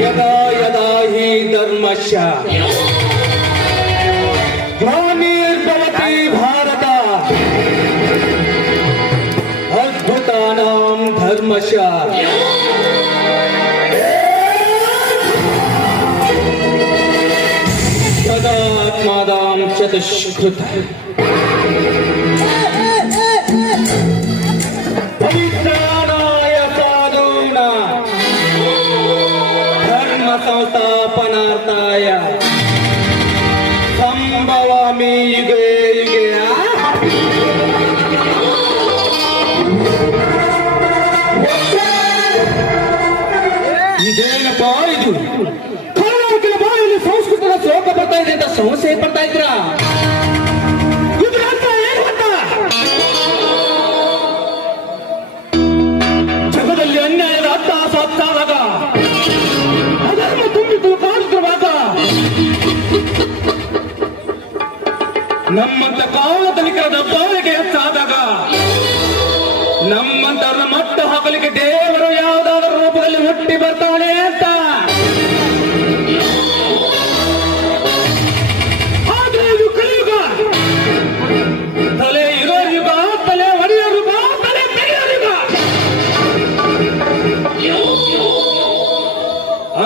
यदा यदा हि धर्मस्य ग्लानिर्भवति भारत अद्भुतानां धर्मस्य तदात्मादां चतुष्कृत संस्थापनार्थाय संभवामि युगे युगे ಇದೇನಪ್ಪ ಇದು ಕನ್ನಡಕ್ಕಿನ ಬಾಯಲ್ಲಿ ಸಂಸ್ಕೃತದ ಶ್ಲೋಕ ಬರ್ತಾ ಇದೆ ಅಂತ ಸಮಸ್ಯೆ ಪಡ್ತಾ ಇದ್ದೀರಾ? ಇದ್ರ ಅರ್ಥ ಏನು ಗೊತ್ತಾ? ಜಗದಲ್ಲಿ ಅನ್ಯಾಯದ ಅಟ್ಟಹಾಸ ಅಧರ್ಮ ತುಂಬಿತು ಕಾಡುತ್ತಿರುವಾಗ ನಮ್ಮಂತ ಕಾಲತನಿಕರ ದಬ್ಬಾಳಿಕೆ ಹೆಚ್ಚಾದಾಗ ನಮ್ಮಂತವ್ರನ್ನ ಮಟ್ಟ ಹಾಕಲಿಕ್ಕೆ ದೇವರು ಯಾವುದಾದರೂ ರೂಪದಲ್ಲಿ ಹುಟ್ಟಿ ಬರ್ತಾನೆ ಅಂತ. ಆದ್ರೆ ಇದು ಕಲಿಯುಗ, ತಲೆ ಇರೋ ಯುಗ, ತಲೆ ಒಡೆಯೋ ಯುಗ, ತಲೆ ತೆಗೆಯೋ ಯುಗ.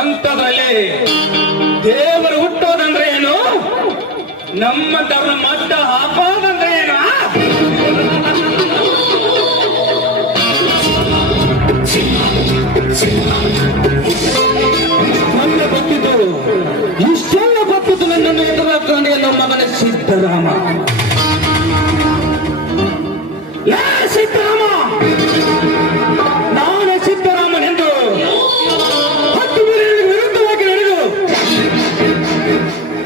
ಅಂತದ್ರಲ್ಲಿ ದೇವರು ಹುಟ್ಟೋದಂದ್ರೆ ಏನು, ನಮ್ಮಂತವ್ರನ್ನ ಮಟ್ಟ ಹಾಕೋದಂದ್ರೆ ಏನು? ನನ್ನ ಗೊತ್ತಿದ್ದು ಇಷ್ಟೆಲ್ಲ ಗೊತ್ತಿದ್ದು ನನ್ನನ್ನು ಎದುರಾಗ್ತಾನೆ ನಮ್ಮ ಮಗನ ಸಿದ್ದರಾಮ. ಸಿದ್ದರಾಮ, ನಾನೇ ಸಿದ್ದರಾಮನೆಂದು ಹತ್ತು ವಿರುದ್ಧವಾಗಿ ನಡೆದು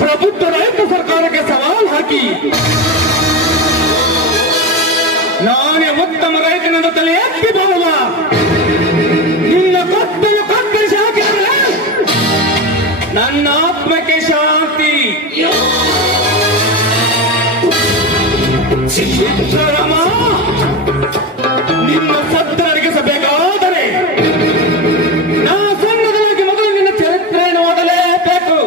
ಪ್ರಬುದ್ಧ ರೈತ ಸರ್ಕಾರಕ್ಕೆ ಸವಾಲು ಹಾಕಿ ನಾನೇ ಉತ್ತಮ ರೈತನೆಂದು ತಲೆ ಎತ್ತಿ ಬರುವ ನಿನ್ನ ಕತ್ತಲು ಕತ್ತರಿಸಿ ಹಾಕಿದರೆ ನನ್ನ ಆತ್ಮಕ್ಕೆ ಶಾಂತಿ. ಸಿದ್ದರಾಮ, ನಿನ್ನ ಸತ್ತ ಅಡಗಿಸಬೇಕಾದರೆ ನಾ ಸಣ್ಣದಾಗಿ ಮೊದಲು ನಿನ್ನ ಚರಿತ್ರೆಯನ್ನು ಓದಲೇಬೇಕು.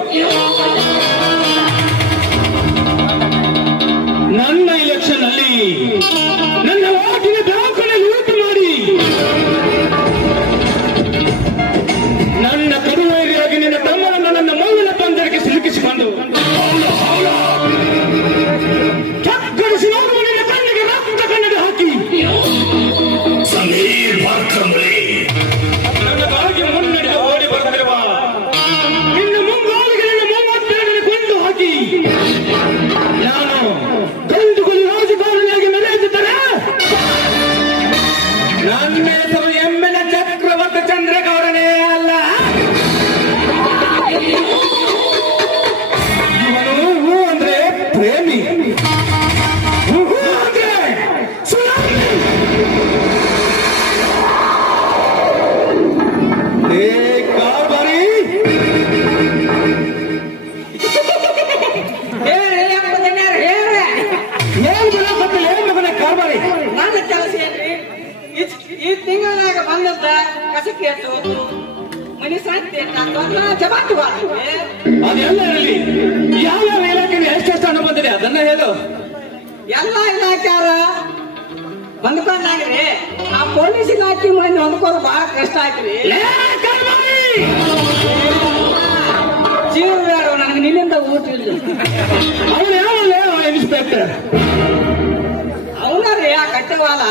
ನನ್ನ ಇಲೆಕ್ಷನ್ ಅಲ್ಲಿ ನನ್ನ ವಾಟಿನ ದಾಖಲೆ ಲೂಟು ಮಾಡಿ ನನ್ನ ಕಡುವೈರಿಯಾಗಿ ನಿನ್ನ ತಮ್ಮನನ್ನು ನನ್ನ ಮೌನ ಪಂದರಿಗೆ ಸಿಲುಕಿಸಿಕೊಂಡು ಕಕ್ಕಡಿಸಿ ನೋಡುವ ನಿನ್ನ ಕಣ್ಣಿಗೆ ರಕ್ತ ಕಣ್ಣ ಅಂತ ಕಸಕ್ಕೆ ಹೋತು ಮನೆ ಸಂತೆ ಜಮಾತು ಅದೆಲ್ಲ ಇರಲಿ, ಯಾವ್ಯಾವ ಇಲಾಖೆ ಎಷ್ಟೆಷ್ಟು ಹಣ ಬಂದಿದೆ ಅದನ್ನ ಹೇಳು. ಎಲ್ಲ ಇಲಾಖೆಯಾರ ಹೊಂದ್ಕೊಂಡಾಗ್ರಿ, ಆ ಪೊಲೀಸ್ ಇಲಾಖೆ ಮಂದಿ ಹೊಂದ್ಕೋದು ಬಹಳ ಕಷ್ಟ ಆಯ್ತ್ರಿ. ಜೀವ ಬೇಡ ನನಗೆ ನಿನ್ನಿಂದ ಊಟ ಇಲ್ಲ. ಅವನು ಯಾವ ಇನ್ಸ್ಪೆಕ್ಟರ್ ಅವನರಿ ಆ ಕಟ್ಟವಾಲ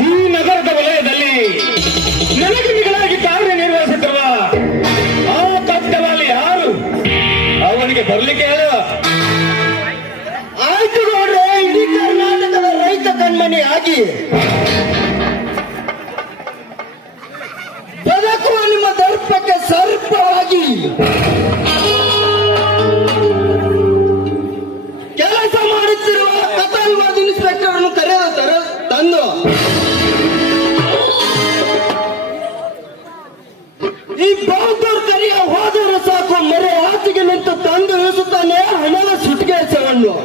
ಈ ನಗರದ ವಲಯದಲ್ಲಿ ನನಗಿನಿಗಳಾಗಿ ಕಾರ್ಯನಿರ್ವಹಿಸುತ್ತಿರುವ ಆ ಕಟ್ಟಡದಲ್ಲಿ ಯಾರು, ಅವನಿಗೆ ಬರ್ಲಿಕ್ಕೆ ಹೇಳು. ಆಯ್ತು ನೋಡ್ರೆ, ಇಡೀ ಕರ್ನಾಟಕದ ರೈತ ಕಣ್ಮಣಿ ಆಗಿ ಬದುಕುವ ನಿಮ್ಮ ದರ್ಪಕ್ಕೆ ಸರ್ಪವಾಗಿ ಕೆಲಸ ಮಾಡುತ್ತಿರುವ ಕತಾಲ್ವಾದ ಇನ್ಸ್ಪೆಕ್ಟರ್ ಅನ್ನು ಕರೆಯುತ್ತಾರೆ ತಂದು ಈ ಬೌದ್ಧರು ಕರಿಯ ಹೋದರೆ ಸಾಕು, ಮರೆ ಆಚೆಗೆ ನಿಂತು ತಂದು ಇಳಿಸುತ್ತಾನೆ ಹಣದ ಸುಟ್ಟಿಗೆ ಸವನ್ನು.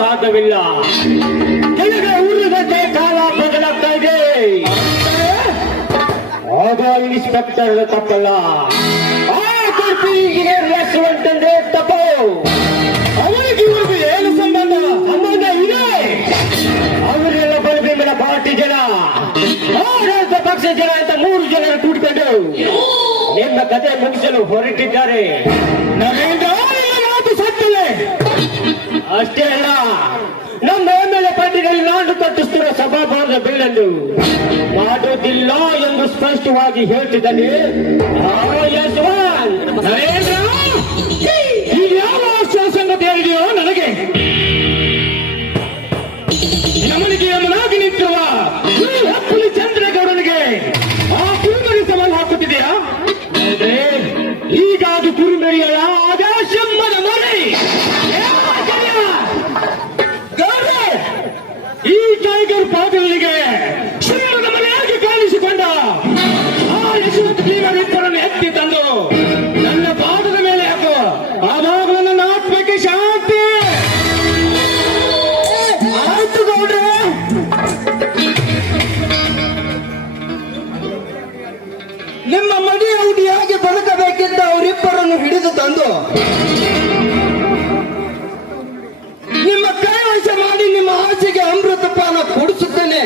ಸಾಧ್ಯವಿಲ್ಲ, ಕೆಳಗೆ ಉಳಿದಂತೆ ಕಾಲ ಬದಲಾಗ್ತಾ ಇದೆ. ಆಗ ಇನ್ಸ್ಪೆಕ್ಟರ್ ತಪ್ಪಲ್ಲ, ಆ ರೆಸ್ಟೋರೆಂಟ್ ತಪ್ಪು. ಅವರಿಗೆ ಇವ್ರಿಗೂ ಏನು ಸಂಬಂಧ? ಸಂಬಂಧ ಇದೆ. ಅವರೆಲ್ಲ ಬಲಬಿಂಬನ ಪಾರ್ಟಿ ಜನ, ಆಡಳಿತ ಪಕ್ಷ ಜನ ಅಂತ 3 ಜನರು ಕೂಡ್ಕೊಂಡು ನಿಮ್ಮ ಕತೆ ಮುಗಿಸಲು ಹೊರಟಿದ್ದಾರೆ. ನಮ್ಮಿಂದ ಮಾತು ಸತ್ತಲೆ. ಅಷ್ಟೇ ಅಲ್ಲ, ನಮ್ಮ ಎಮ್ಮೆಲ್ಲೆ ಪಾರ್ಟಿಗಳಲ್ಲಿ ನಾಡು ಕಟ್ಟಿಸುತ್ತಿರುವ ಸಭಾಭವನದ ಬಿಲ್ಲನ್ನು ಮಾಡುವುದಿಲ್ಲ ಎಂದು ಸ್ಪಷ್ಟವಾಗಿ ಹೇಳ್ತಿದ್ದಾನೆ. ನರೇಂದ್ರ, ಇದು ಯಾವ ಸಂಗತಿ ಹೇಳಿದೆಯೋ ನನಗೆ. ನಮನಿಗೆ ಯಮನಾಗಿ ನಿಂತಿರುವ ಅಪ್ಪುಲಿ ಚಂದ್ರೇಗೌಡನಿಗೆ ಆ ಕುರುಮರಿ ಸವಾಲು ಹಾಕುತ್ತಿದೆಯಾ? ಈಗ ಅದು ಕುರುಮರಿಯ ಆಕಾಶಮ್ಮನ ಮನೆ. ಈ ಟೈಗರ್ ಪಾದಗಳಿಗೆ ಶಿವನ ಮನೆಯಾಗಿ ಕಾಣಿಸಿಕೊಂಡ ಆ ಯಶವಂತ ಭೀಮರಿಬ್ಬರನ್ನು ಎತ್ತಿ ತಂದು ನನ್ನ ಪಾದದ ಮೇಲೆ ಹಾಕು. ಆವಾಗ ನನ್ನ ಆತ್ಮಕ್ಕೆ ಶಾಂತಿ. ಆಯ್ತು ಗೌಡ್ರೆ, ನಿಮ್ಮ ಮಡಿ ಔಡಿಯಾಗಿ ಬದುಕಬೇಕಿದ್ದ ಅವರಿಬ್ಬರನ್ನು ಹಿಡಿದು ತಂದು ನಿಮ್ಮ ಕೈವಶ ಮಾಡಿ ನಿಮ್ಮ ಆಸೆಗೆ ಅಮೃತ ಪಾನ ಕೊಡಿಸುತ್ತೇನೆ.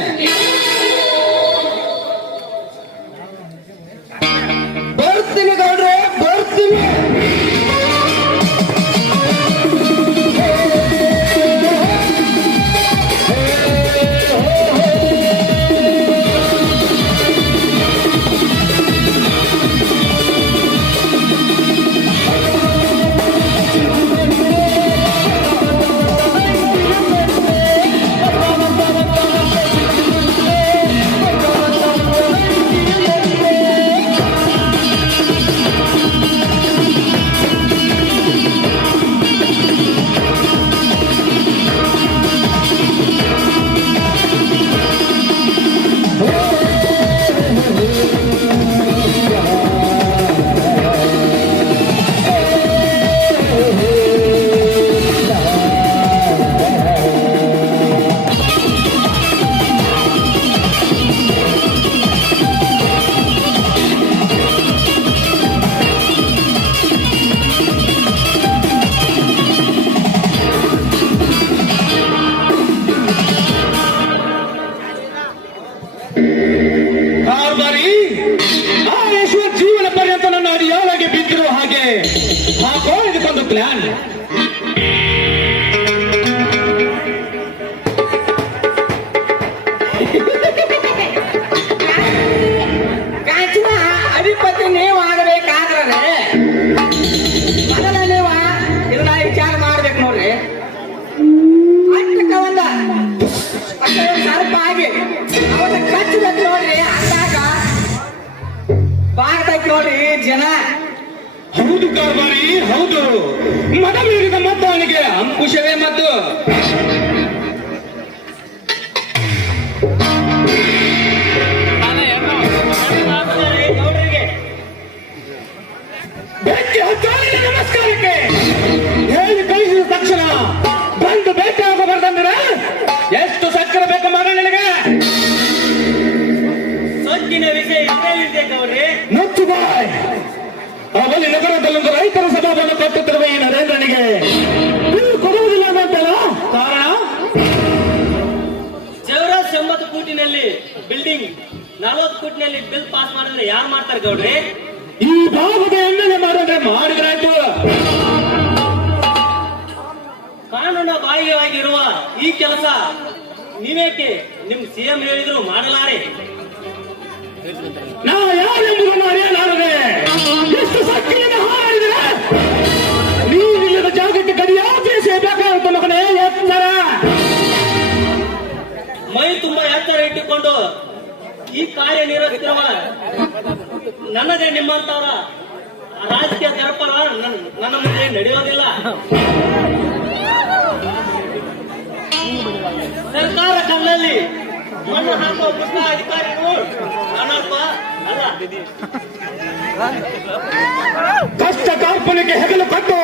ಬರ್ತೀನಿ ಗೌಡ್ರೆ, ಬರ್ತೀನಿ. ಹೌದು ಕಾರ್ಬಾರಿ ಹೌದು. ಮದ ಮೀರಿದ ಮದ್ದವನಿಗೆ ಅಂಕುಶವೇ ಮದ್ದು. ಬೆಂಕಿ ಹತ್ತೋರಿಗೆ ನಮಸ್ಕಾರಕ್ಕೆ ಹೇಳಿ ಕಳಿಸಿದ ತಕ್ಷಣ ಬಂದು ಭೇಟಿ ಆಗಬಾರ್ದಂದ್ರೆ ಎಷ್ಟು ಸಕ್ಕರೆ ಬೇಕು ಮಗ ನಿನಗೆ? ಸೊಕ್ಕಿನ ವಿಷಯ ಇದೇ ಗೌಡ್ರಿ. ನುಚ್ಚು ಬಾಯ್. ಅವಲ್ಲಿ ನಗರದಲ್ಲೊಂದು ರೈತರ ಸಭಾವನ್ನು ಕಟ್ಟುತ್ತಿರುವ ಈ ನರೇಂದ್ರನಿಗೆ ಬಿಲ್ ಕೊಡುವುದಿಲ್ಲ ಅಂತಲ್ಲ ಕಾರಣ? ಜವರಾಜ್ 90 ಕೋಟಿನಲ್ಲಿ ಬಿಲ್ಡಿಂಗ್ 40 ಕೋಟಿನಲ್ಲಿ ಬಿಲ್ ಪಾಸ್ ಮಾಡಿದ್ರೆ ಯಾರು ಮಾಡ್ತಾರೆ ಗೌಡ್ರಿ? ಈ ಭಾಗದ ಎಣ್ಣೆ ಮಾಡಿದ್ರಾಯ್ತು. ಕಾನೂನ ಬಾಹಿರವಾಗಿರುವ ಈ ಕೆಲಸ ನೀವೇಕೆ ನಿಮ್ ಸಿಎಂ ಹೇಳಿದ್ರು ಮಾಡಲಾರೆ? ನಾ ಯಾರೆಂಬುದನ್ನು ಅರಿಯಲಾರದೆ ಎಷ್ಟು ಸಕ್ಕಿಯನ್ನು ಹಾರಿದ್ರೆ ನೀವಿಲ್ಲದ ಜಾಗಕ್ಕೆ ಗಡಿಯಾಚೆ ಸೇಬೇಕಾಗುತ್ತೆ ಮಗನೇ. ಎತ್ತರ ಮೈ ತುಂಬಾ ಎತ್ತರ ಇಟ್ಟುಕೊಂಡು ಈ ಕಾರ್ಯ ನಿರ್ವಹಿಸುತ್ತಿರುವ ನನಗೆ ನಿಮ್ಮಂತವರ ರಾಜಕೀಯ ದರ್ಪಣ ನನ್ನ ಮುಂದೆ ನಡೆಯುವುದಿಲ್ಲ. ಸರ್ಕಾರ ಕಣ್ಣಲ್ಲಿ ಮಣ್ಣು ಹಾಕುವ ಪುಟ್ಟ ಅಧಿಕಾರಿಗಳು ನಾನಪ್ಪ ಅಲ್ಲ. ಕಷ್ಟ ಕಾರ್ಪಣ್ಯಕ್ಕೆ ಹೆಗಲು ಕಟ್ಟು